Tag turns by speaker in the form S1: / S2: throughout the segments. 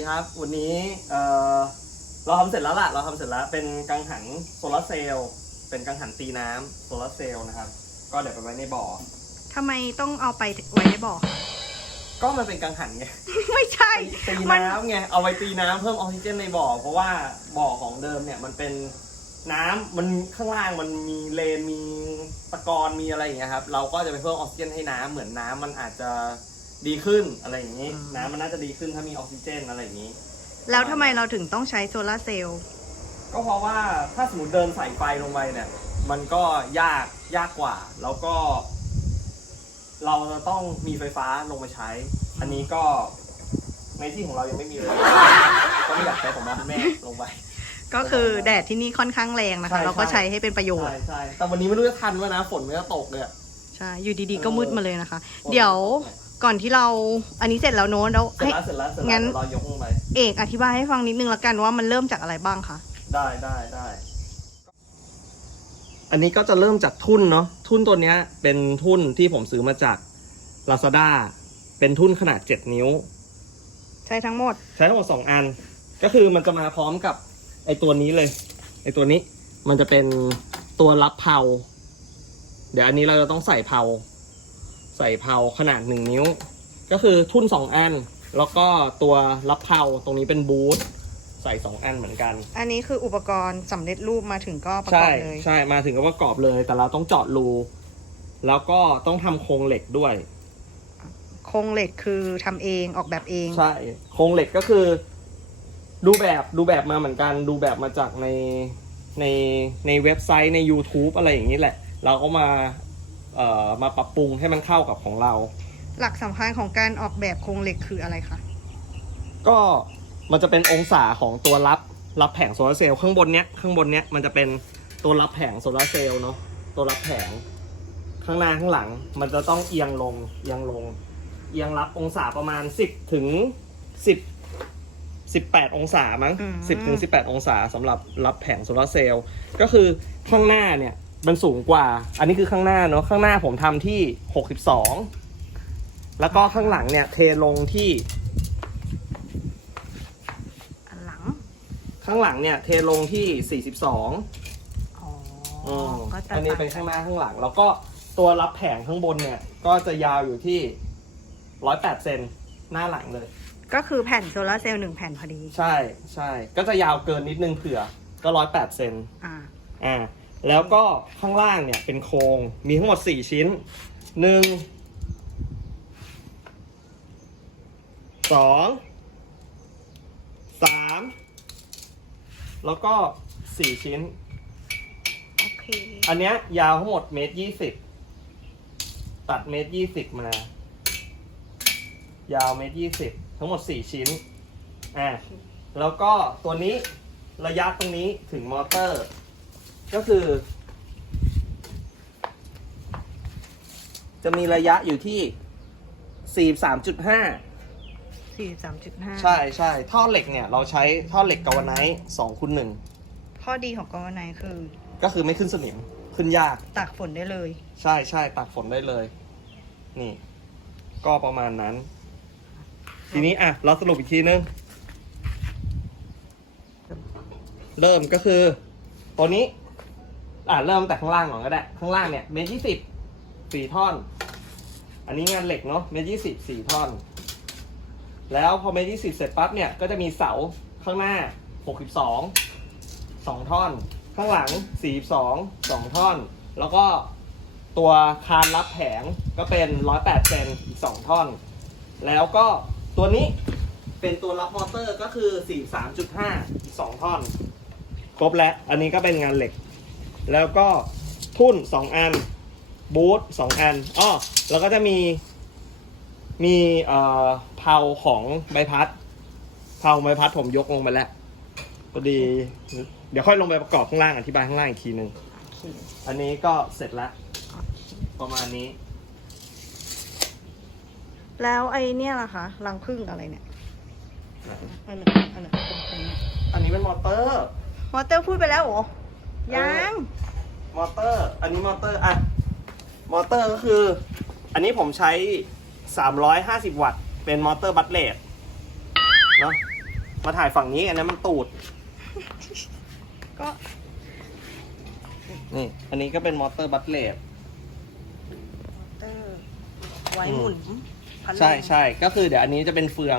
S1: ดีครับ วันนี้เอ่อเราทำเสร็จแล้วล่ะ เราทำเสร็จแล้ว เป็นกังหันโซลาร์เซลล์ เป็นกังหันตีน้ำโซลาร์เซลล์นะครับ ก็เดี๋ยวไปไว้ในบ่อ
S2: ทำไมต้องเอาไปไว้ในบ่อ
S1: ก็มันเป็นกังหันไง
S2: ไม่ใช่
S1: ตี
S2: มัน
S1: น้ำไง เอาไว้ตีน้ำเพิ่มออกซิเจนในบ่อ เพราะว่าบ่อของเดิมเนี่ยมันเป็นน้ำมันข้างล่างมันมีเลนมีตะกอนมีอะไรอย่างเงี้ยครับ เราก็จะไปเพิ่มออกซิเจนให้น้ำเหมือนน้ำมันอาจจะ ดีขึ้นอะไรอย่างนี้ น้ำมันน่าจะดีขึ้นถ้ามีออกซิเจนอะไรอย่างนี้
S2: แล้วทำไมเราถึงต้องใช้โซลาร์เซลล์
S1: ก็เพราะว่าถ้าสมมติเดินสายไฟลงไปเนี่ย มันก็ยากยากกว่า แล้วก็ เราจะต้องมีไฟฟ้าลงมาใช้ อันนี้ก็ในที่ของเรายังไม่มีเลย ก็ไม่อยากใช้ของบ้านแม่ลงไป
S2: ก็คือแดดที่นี่ค่อนข้างแรงนะคะ
S1: ใช่
S2: เราก็
S1: ใช่
S2: ใช้ให้เป็นประโยชน์
S1: ใช่ใช่แต่วันนี้ไม่รู้จะทันว่านะฝนมันจะตกเลยอะ
S2: ใช่อยู่ดีๆก็มืดมาเลยนะคะ
S1: ฝน
S2: เดี๋ยว ก่อนที่เราอันนี้เสร็จแล้วโน้ตแล้ว
S1: เสร็จ
S2: ให้
S1: แล้วเสร็จแล้วเสร็จ
S2: งั้
S1: แล้ว
S2: น
S1: เดี๋ยวเรายกลงไป
S2: เอกอธิบายให้ฟังนิดนึงละกันว่ามันเริ่มจากอะไรบ้างคะ
S1: ได้ได้ได้ อันนี้ก็จะเริ่มจากทุ่นเนาะทุ่นตัวเนี้ยเป็นทุ่นที่ผมซื้อมาจาก Lazada เป็นทุ่นขนาด 7 นิ้ว
S2: ใช้ทั้งหมด
S1: ใช้ทั้งหมดสองอัน ก็คือมันจะมาพร้อมกับไอตัวนี้เลย ไอตัวนี้มันจะเป็นตัวรับเพาเดี๋ยวอันนี้เราจะต้องใส่เพา ใส่เพาขนาดหนึ่งนิ้ว ก็คือทุ่นสองอัน แล้วก็ตัวรับเพาตรงนี้เป็นบูทใส่สองอันเหมือนกัน
S2: อันนี้คืออุปกรณ์สำเร็จรูปมาถึงก็ประก
S1: ใช่
S2: อบเลย
S1: ใช่มาถึงก็ประกอบเลย แต่เราต้องเจาะรูแล้วก็ต้องทำโครงเหล็กด้วย
S2: โครงเหล็กคือทำเองออกแบบเอง
S1: ใช่โครงเหล็กก็คือ ดูแบบดูแบบมาเหมือนกันดูแบบมาจากในในในเว็บไซต์ใน YouTube อะไรอย่างนี้แหละ เราก็มาเอ่อมาปรับปรุงให้มันเข้ากับของเรา
S2: หลักสำคัญของการออกแบบโครงเหล็กคืออะไรคะ
S1: ก็มันจะเป็นองศาของตัวรับรับแผงโซลาร์เซลล์ข้างบนเนี้ยข้างบนเนี้ยมันจะเป็นตัวรับแผงโซลาร์เซลล์เนาะตัวรับแผงข้างหน้าข้างหลัง มันจะต้องเอียงลงเอียงลง เอียงรับองศาประมาณ 10 ถึง 10 18 องศามั้ง
S2: อืม
S1: 10ถึง18 องศาสำหรับรับแผงโซลาร์เซลล์ก็คือข้างหน้าเนี่ย มันสูงกว่า อันนี้คือข้างหน้าเนาะ ข้างหน้าผมทำที่ 62 แล้วก็ข้างหลังเนี่ย เทลงที่
S2: อันหลัง
S1: ข้างหลังเนี่ย เทลงที่ 42
S2: อ๋อ
S1: อืม
S2: ก็จะ
S1: อันนี้เป็นข้างหน้าข้างหลัง แล้วก็ตัวรับแผงข้างบนเนี่ย ก็จะยาวอยู่ที่ 108 เซนหน้าหลังเลย
S2: ก็คือแผ่นโซลาร์เซลล์หนึ่งแผ่นพอดี
S1: ใช่ใช่ ก็จะยาวเกินนิดนึงเผื่อ ก็ 108 เซน
S2: อ่า
S1: อ่า แล้วก็ข้างล่างเนี่ยเป็นโครงมีทั้งหมด 4 ชิ้น 1 2 3 แล้วก็ 4 ชิ้น
S2: โอเค
S1: อันเนี้ยยาวทั้งหมดเมตรยี่สิบตัดเมตรยี่สิบมา ยาวเมตรยี่สิบทั้งหมดสี่ชิ้นอะแล้วก็ตัวนี้ระยะตรงนี้ถึงมอเตอร์ ก็คือ จะมีระยะอยู่ที่สี่สามจุดห้า
S2: สี่สามจุดห้า
S1: ใช่ใช่ท่อเหล็กเนี่ย เราใช้ท่อเหล็กกาวไนท์สองคูณหนึ่ง
S2: ข้อดีของกรณีคือ
S1: ก็คือไม่ขึ้นสนิมขึ้นยาก
S2: ตากฝนได้เลย
S1: ใช่ใช่ตากฝนได้เลย นี่ ก็ประมาณนั้น ทีนี้อะ เราสรุปอีกทีนึง เริ่มก็คือ ตัวนี้ อะเริ่มแต่ข้างล่างก่อนก็ได้ ข้างล่างเนี่ยเมตรยี่สิบสี่ท่อน อันนี้งานเหล็กเนาะเมตรยี่สิบสี่ท่อน แล้วพอเมตรยี่สิบเสร็จปั๊บเนี่ยก็จะมีเสาข้างหน้าหกสิบสองสองท่อน ข้างหลังสี่สองสองท่อน แล้วก็ตัวคานรับแผงก็เป็นร้อยแปดเซนอีกสองท่อน แล้วก็ตัวนี้เป็นตัวรับมอเตอร์ก็คือสี่สามจุดห้าอีกสองท่อน ครบแล้ว อันนี้ก็เป็นงานเหล็ก แล้วก็ทุ่นสองอัน บูทสองอันอ้อแล้วก็จะมี มีเอ่อเพาของใบพัดเพาใบพัดผมยกลงไปแล้วพอดี เดี๋ยวค่อยลงไปประกอบข้างล่างอธิบายข้างล่างอีกทีหนึ่งอันนี้ก็เสร็จแล้วประมาณนี้
S2: แล้วไอเนี่ยล่ะคะรังผึ้งอะไรเนี่ยอันไหนอันไหนตรงๆเนี่ย
S1: อันนี้เป็นมอเตอร์
S2: มอเตอร์พูดไปแล้วเหรอ ยัง
S1: มอเตอร์ อันนี้มอเตอร์ อะ มอเตอร์ก็คือ อันนี้ผมใช้ 350 วัตต์เป็นเป็นมอเตอร์บัตเลตเนาะ มาถ่ายฝั่งนี้ อันนั้นมันตูด
S2: ก็
S1: นี่ อันนี้ก็เป็นมอเตอร์บัตเลต
S2: เออไว้หมุนพัดลม
S1: ใช่ใช่ ก็คือเดี๋ยวอันนี้จะเป็นเฟือง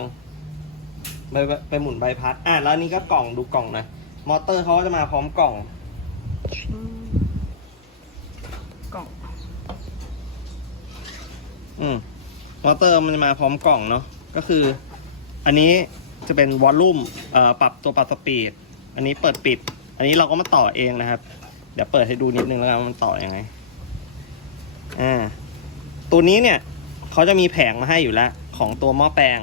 S1: ไปไปไปหมุนใบพัด อะ แล้วอันนี้ก็กล่องดูกล่องนะ มอเตอร์เขาก็จะมาพร้อมกล่อง
S2: อืมกล่อง
S1: อืมมอเตอร์มันจะมาพร้อมกล่องเนาะก็คือ อันนี้จะเป็นวอลลุ่มเอ่อปรับตัวปรับสปีด อันนี้เปิดปิด อันนี้เราก็มาต่อเองนะครับ เดี๋ยวเปิดให้ดูนิดนึงแล้วกันว่ามันต่ออยังไง อ่า ตัวนี้เนี่ยเขาจะมีแผงมาให้อยู่แล้ว ของตัวหม้อแปลง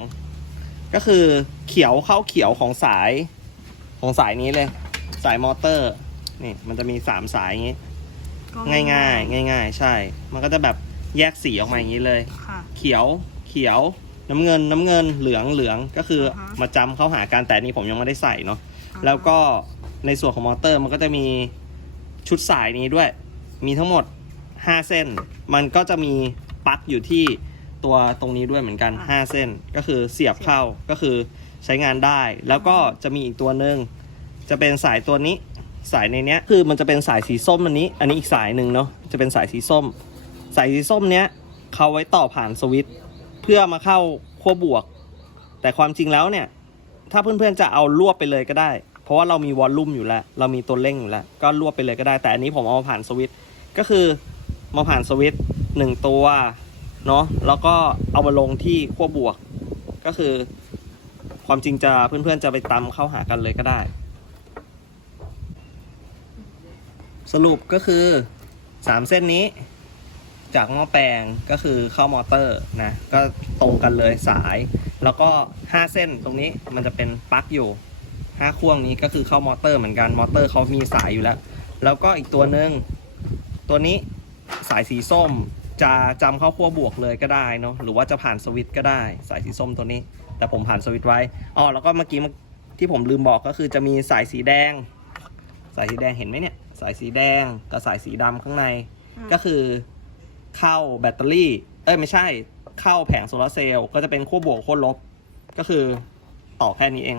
S1: ก็คือเขียวเข้าเขียวของสาย ของสายนี้เลย สายมอเตอร์ นี่ มันจะมีสามสายอย่างนี้
S2: ก็
S1: ง่ายง่ายง่ายง่ายๆใช่ มันก็จะแบบ แยกสีออกมาอย่างนี้เลย
S2: ค่ะ
S1: เขียวเขียวน้ำเงินน้ำเงินเหลืองเหลืองก็คืออ
S2: อฮะ
S1: มาจำเข้าหากันแต่อันนี้ผมยังไม่ได้ใส่เนาะ
S2: อ่า
S1: แล้วก็ในส่วนของมอเตอร์มันก็จะมีชุดสายนี้ด้วย มีทั้งหมด 5 เส้น มันก็จะมีปลั๊กอยู่ที่ตัวตรงนี้ด้วยเหมือนกัน5เส้นก็คือเสียบเข้าก็คือใช้งานได้ แล้วก็จะมีอีกตัวหนึ่งจะเป็นสายตัวนี้สายในเนี้ยคือมันจะเป็นสายสีส้มอันนี้ อันนี้อีกสายหนึ่งเนาะจะเป็นสายสีส้ม สายสีส้มเนี้ยเขาไว้ต่อผ่านสวิตช์เพื่อมาเข้าขั้วบวก แต่ความจริงแล้วเนี่ย ถ้าเพื่อนๆจะเอารวบไปเลยก็ได้ เพราะว่าเรามีวอลลุ่มอยู่แล้ว เรามีตัวเร่งอยู่แล้ว ก็รวบไปเลยก็ได้ แต่อันนี้ผมเอามาผ่านสวิตช์ก็คือมาผ่านสวิตช์หนึ่งตัวเนาะแล้วก็เอามาลงที่ขั้วบวก ก็คือ ความจริงจะเพื่อนๆจะไปตำเข้าหากันเลยก็ได้ สรุปก็คือสามเส้นนี้ จากหม้อแปลงก็คือเข้ามอเตอร์นะก็ตรงกันเลยสาย แล้วก็ 5 เส้นตรงนี้มันจะเป็นปลั๊กอยู่5ขั้วงนี้ก็คือเข้ามอเตอร์เหมือนกันมอเตอร์เขามีสายอยู่แล้ว แล้วก็อีกตัวหนึ่งตัวนี้สายสีส้มจะจำเข้าขั้วบวกเลยก็ได้เนาะหรือว่าจะผ่านสวิตช์ก็ได้ สายสีส้มตัวนี้ แต่ผมผ่านสวิตช์ไว้อ๋อแล้วก็เมื่อกี้ที่ผมลืมบอกก็คือจะมีสายสีแดง สายสีแดงเห็นไหมเนี่ย สายสีแดงกับสายสีดำข้างใน
S2: อืม
S1: ก็คือ เข้าแบตเตอรี่ เอ้ยไม่ใช่เข้าแผงโซลาร์เซลล์ก็จะเป็นขั้วบวกขั้วลบ ก็คือต่อแค่นี้เอง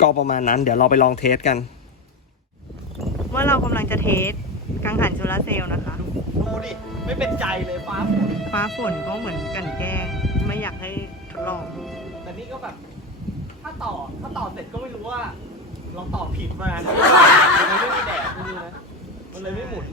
S1: ก็ประมาณนั้น เดี๋ยวเราไปลองเทสกัน
S2: ว่าเรากำลังจะเทสกังหันโซลาร์เซลล์นะคะ
S1: ดูดิ ไม่เป็นใจเลยฟ้าฝน
S2: ฟ้าฝนก็เหมือนกลันแกล้งไม่อยากให้ทดลอง
S1: แต่นี่ก็แบบ ถ้าต่อถ้าต่อเสร็จก็ไม่รู้ว่า เราต่อผิดมา มันไม่มีแดดไม่รู้นะมันเลยไม่หมุน